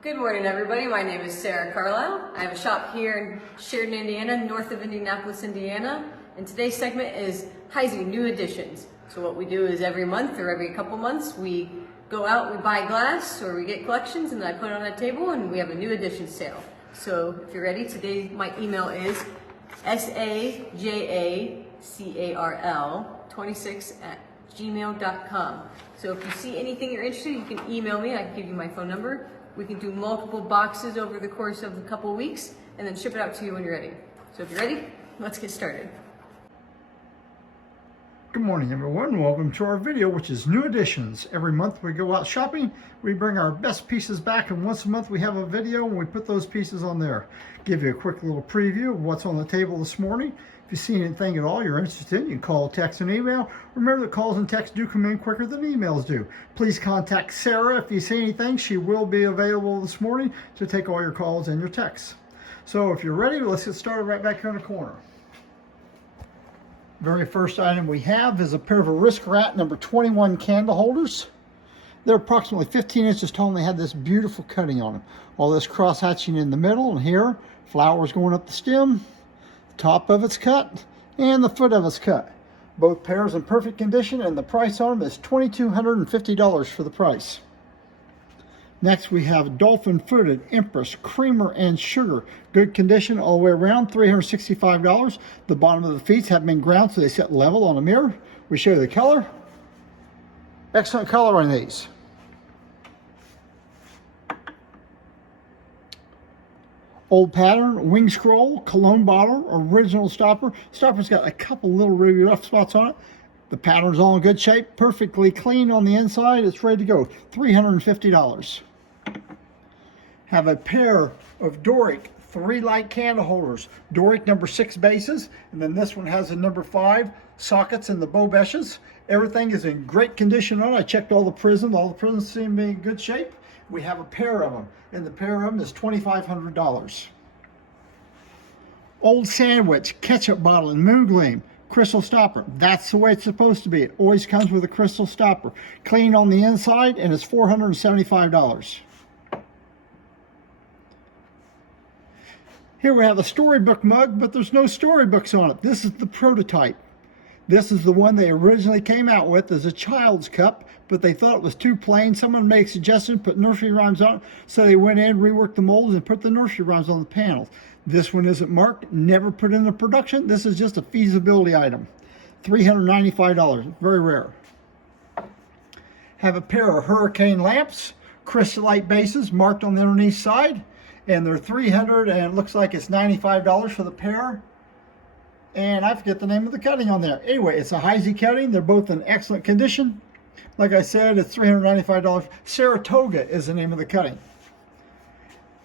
Good morning, everybody. My name is Sarah Carlisle. I have a shop here in Sheridan, Indiana, north of Indianapolis, Indiana. And today's segment is Heisey New Additions. So what we do is every month or every couple months, we go out, we buy glass, or we get collections, and I put it on a table, and we have a new addition sale. So if you're ready, today my email is sajacarl26@gmail.com. So if you see anything you're interested in, you can email me. I can give you my phone number. We can do multiple boxes over the course of a couple weeks and then ship it out to you when you're ready. So if you're ready, let's get started. Good morning, everyone. Welcome to our video, which is New Additions. Every month we go out shopping, we bring our best pieces back, and once a month we have a video and we put those pieces on there. Give you a quick little preview of what's on the table this morning. If you see anything at all you're interested in, you can call, text, and email. Remember that calls and texts do come in quicker than emails do. Please contact Sarah if you see anything. She will be available this morning to take all your calls and your texts. So if you're ready, let's get started right back here in the corner. Very first item we have is a pair of Aristocrat number 21 candle holders. They're approximately 15 inches tall and they have this beautiful cutting on them. All this cross hatching in the middle, and here, flowers going up the stem. Top of it's cut and the foot of it's cut. Both pairs in perfect condition, and the price on them is $2,250 for the price. Next we have Dolphin Footed Empress Creamer and Sugar. Good condition all the way around, $365. The bottom of the feet have been ground so they sit level on a mirror. We show you the color. Excellent color on these. Old pattern, wing scroll, cologne bottle, original stopper. Stopper's got a couple little really rough spots on it. The pattern's all in good shape, perfectly clean on the inside. It's ready to go. $350. Have a pair of Doric 3 light candle holders. Doric number 6 bases, and then this one has a number 5 sockets and the bow meshes. Everything is in great condition on it. I checked all the prisms. All the prisms seem to be in good shape. We have a pair of them, and the pair of them is $2,500. Old Sandwich ketchup bottle in Moon Gleam. Crystal stopper. That's the way it's supposed to be. It always comes with a crystal stopper. Clean on the inside, and it's $475. Here we have a storybook mug, but there's no storybooks on it. This is the prototype. This is the one they originally came out with as a child's cup, but they thought it was too plain. Someone made a suggestion, put nursery rhymes on it, so they went in, reworked the molds, and put the nursery rhymes on the panels. This one isn't marked, never put into production. This is just a feasibility item. $395, very rare. Have a pair of hurricane lamps, crystallite bases marked on the underneath side, and they're $300, and it looks like it's $95 for the pair. And I forget the name of the cutting on there. Anyway, it's a Heisey cutting. They're both in excellent condition. Like I said, it's $395. Saratoga is the name of the cutting.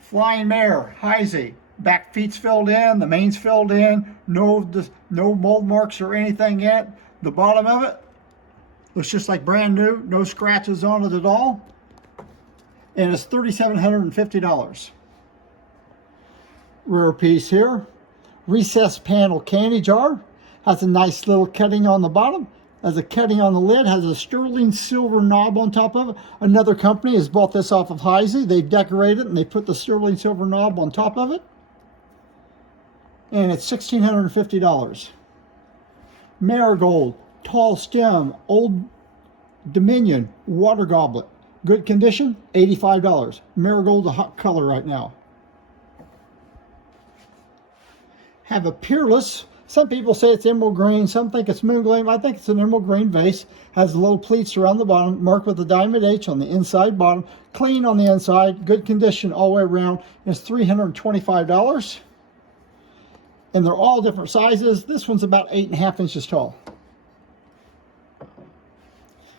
Flying Mare, Heisey. Back feet's filled in, the main's filled in, no mold marks or anything yet. The bottom of it looks just like brand new, no scratches on it at all. And it's $3,750. Rare piece here. Recessed panel candy jar. Has a nice little cutting on the bottom. Has a cutting on the lid. Has a sterling silver knob on top of it. Another company has bought this off of Heisey. They've decorated it and they put the sterling silver knob on top of it. And it's $1,650. Marigold, tall stem, Old Dominion water goblet. Good condition, $85. Marigold's a hot color right now. Have a Peerless. Some people say it's emerald green. Some think it's moon gleam. I think it's an emerald green vase. Has little pleats around the bottom, marked with a diamond H on the inside bottom. Clean on the inside. Good condition all the way around. It's $325. And they're all different sizes. This one's about 8.5 inches tall.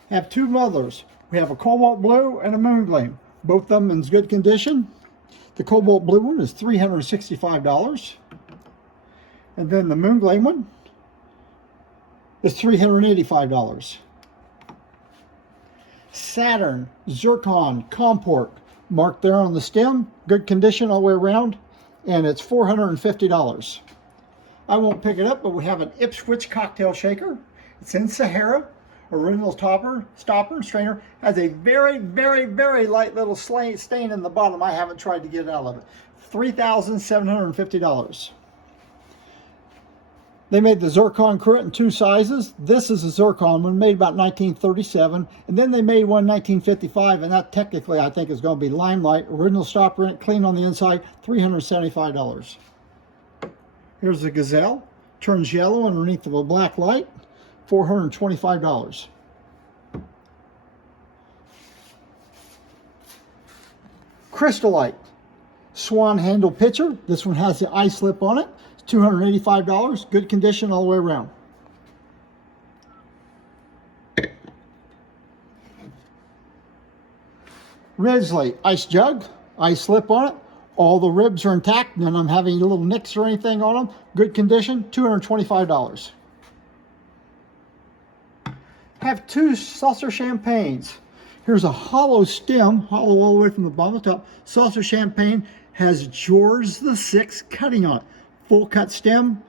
Have two muddlers. We have a cobalt blue and a moon gleam. Both of them in good condition. The cobalt blue one is $365. And then the moon gleam one is $385. Saturn Zircon Comport, marked there on the stem. Good condition all the way around. And it's $450. I won't pick it up, but we have an Ipswich cocktail shaker. It's in Sahara. Original stopper and strainer. Has a very, very, very light little stain in the bottom. I haven't tried to get it out of it. $3,750. They made the zircon cruet in 2 sizes. This is a zircon one made about 1937, and then they made one 1955, and that technically I think is going to be limelight. Original stopper in it, clean on the inside, $375. Here's the Gazelle. Turns yellow underneath of a black light, $425. Crystallite swan handle pitcher. This one has the eye slip on it. $285. Good condition all the way around. Ridgely ice jug, ice slip on it. All the ribs are intact, none of them having little nicks or anything on them. Good condition, $225. Have 2 saucer champagnes. Here's a hollow stem, hollow all the way from the bottom to the top. Saucer champagne has George VI cutting on it. Full cut stem,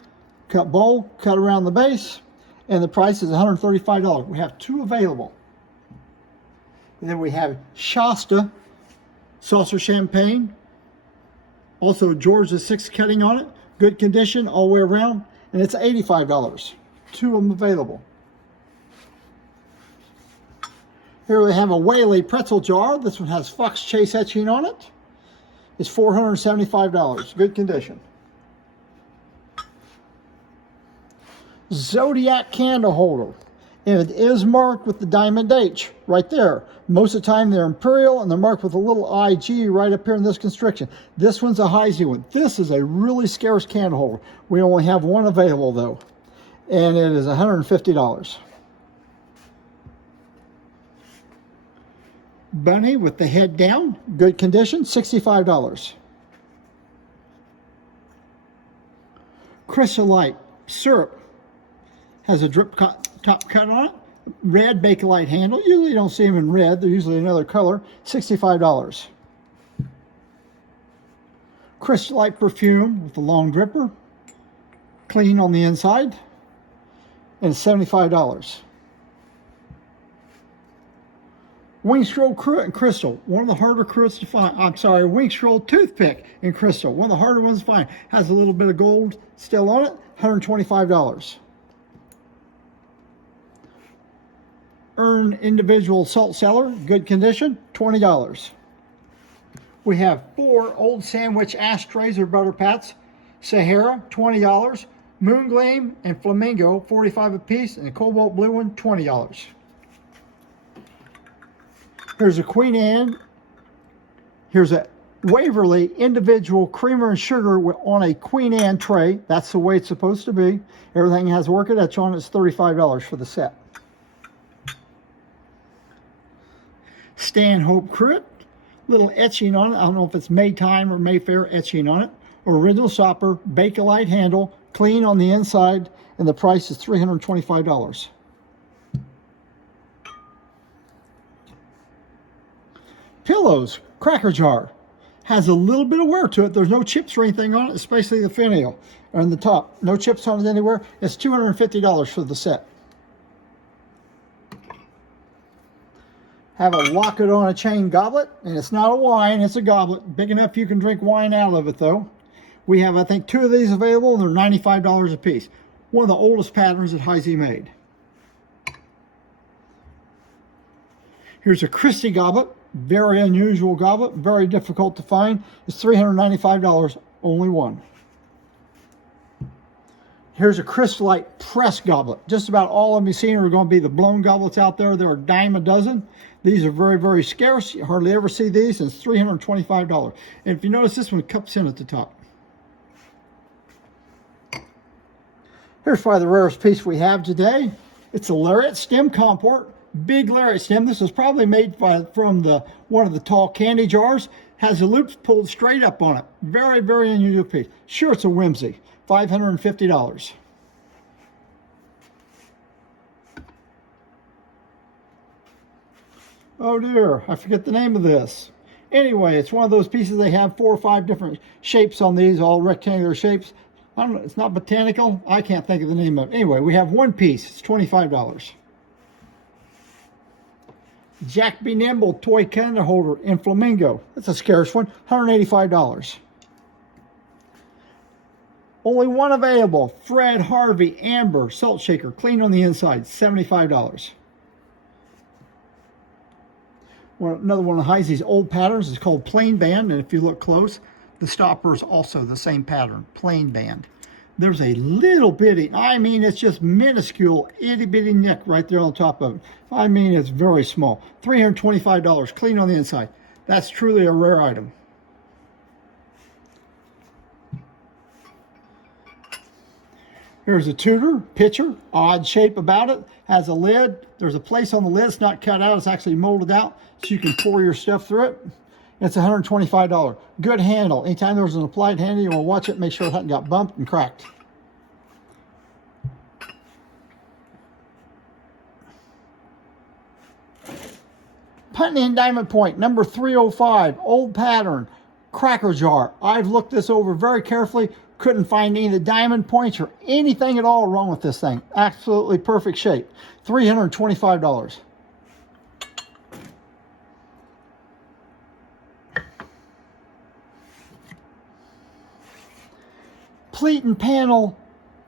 cut bowl, cut around the base, and the price is $135. We have 2 available. And then we have Shasta saucer champagne, also George VI cutting on it, good condition all the way around, and it's $85. 2 of them available. Here we have a Whaley pretzel jar. This one has Fox Chase etching on it. It's $475, good condition. Zodiac candle holder, and it is marked with the diamond H right there. Most of the time they're imperial and they're marked with a little IG right up here in this constriction. This one's a Heisey one. This is a really scarce candle holder. We only have 1 available though, and it is $150. Bunny with the head down, good condition, $65. Chrysolite syrup. Has a drip top cut on it. Red Bakelite handle. Usually you don't see them in red. They're usually another color. $65. Crystallite perfume with a long dripper. Clean on the inside. And $75. Wing scroll cruet in crystal. One of the harder cruets to find. I'm sorry, wing scroll toothpick in crystal. One of the harder ones to find. Has a little bit of gold still on it. $125. Earn individual salt cellar, good condition, $20. We have 4 old sandwich ashtrays or butter pats. Sahara, $20. Moon Gleam and Flamingo, $45 a piece, and the Cobalt Blue one, $20. Here's a Queen Anne. Here's a Waverly individual creamer and sugar on a Queen Anne tray. That's the way it's supposed to be. Everything has orchid etch on it. It's $35 for the set. Stanhope cruet, little etching on it. I don't know if it's Maytime or Mayfair etching on it. Original stopper, Bakelite handle, clean on the inside, and the price is $325. Pillows, cracker jar. Has a little bit of wear to it. There's no chips or anything on it, especially the finial on the top. No chips on it anywhere. It's $250 for the set. Have a lock it on a chain goblet, and it's not a wine, it's a goblet. Big enough you can drink wine out of it though. We have, I think, 2 of these available, and they're $95 a piece. One of the oldest patterns that Heisey made. Here's a Christie goblet, very unusual goblet, very difficult to find. It's $395, only 1. Here's a Crystallite press goblet. Just about all of them you've seen are going to be the blown goblets out there. There are a dime a dozen. These are very, very scarce. You hardly ever see these, and it's $325. And if you notice, this one cups in at the top. Here's probably the rarest piece we have today. It's a lariat stem comport. Big lariat stem. This is probably made from one of the tall candy jars. Has the loops pulled straight up on it. Very, very unusual piece. Sure, it's a whimsy. $550. Oh dear, I forget the name of this. Anyway, it's one of those pieces. They have 4 or 5 different shapes on these, all rectangular shapes. I don't know, it's not botanical. I can't think of the name of it. Anyway, we have 1 piece. It's $25. Jack Be Nimble toy candle holder in flamingo. That's a scarce one, $185. Only one available, Fred Harvey Amber salt shaker, clean on the inside, $75. Another one of Heisey's old patterns is called plain band, and if you look close, the stopper is also the same pattern, plain band. There's a little bitty, I mean it's just minuscule, itty bitty nick right there on top of it. I mean it's very small. $325, clean on the inside. That's truly a rare item. Here's a Tudor pitcher, odd shape about it, has a lid. There's a place on the lid, it's not cut out, it's actually molded out so you can pour your stuff through it. It's $125. Good handle. Anytime there's an applied handle, you want to watch it, make sure it hasn't got bumped and cracked. Putney and Diamond Point, number 305, old pattern, cracker jar. I've looked this over very carefully, couldn't find any of the diamond points or anything at all wrong with this thing. Absolutely perfect shape. $325. Pleat and panel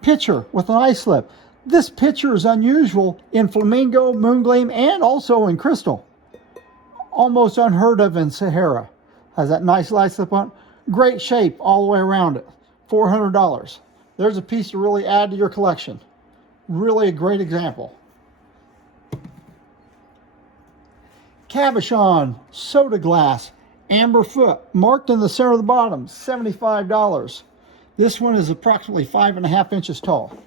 pitcher with an ice slip. This pitcher is unusual in flamingo, moongleam, and also in crystal. Almost unheard of in Sahara. Has that nice ice slip on it. Great shape all the way around it. $400. There's a piece to really add to your collection. Really a great example. Cabochon soda glass, amber foot, marked in the center of the bottom, $75. This one is approximately 5.5 inches tall.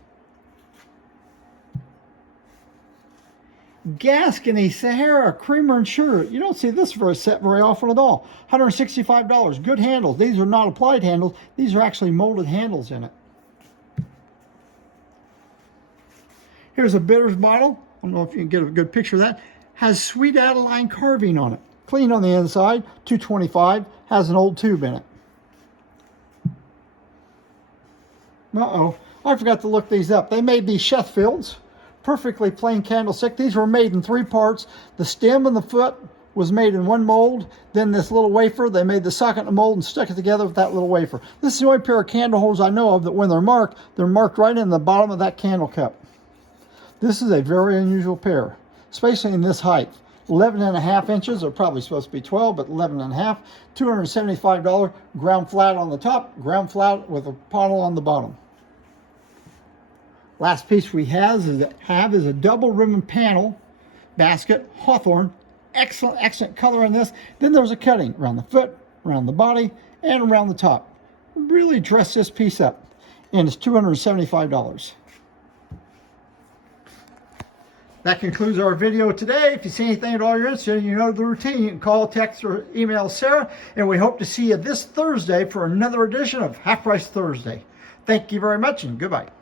Gascony Sahara creamer and sugar. You don't see this set very often at all. $165. Good handles. These are not applied handles. These are actually molded handles in it. Here's a bitters bottle. I don't know if you can get a good picture of that. Has sweet Adeline carving on it. Clean on the inside. $225. Has an old tube in it. Uh-oh, I forgot to look these up. They may be Sheffield's, perfectly plain candlestick. These were made in 3 parts. The stem and the foot was made in one mold. Then this little wafer, they made the socket and the mold and stuck it together with that little wafer. This is the only pair of candle holders I know of that when they're marked right in the bottom of that candle cup. This is a very unusual pair, especially in this height. 11.5 inches, they're probably supposed to be 12, but 11.5. $275, ground flat on the top, ground flat with a panel on the bottom. Last piece we have is a double ribbon panel basket, hawthorn. Excellent color on this. Then there's a cutting around the foot, around the body, and around the top. Really dress this piece up. And it's $275. That concludes our video today. If you see anything at all you're interested in, you know the routine. You can call, text, or email Sarah. And we hope to see you this Thursday for another edition of Half Price Thursday. Thank you very much and goodbye.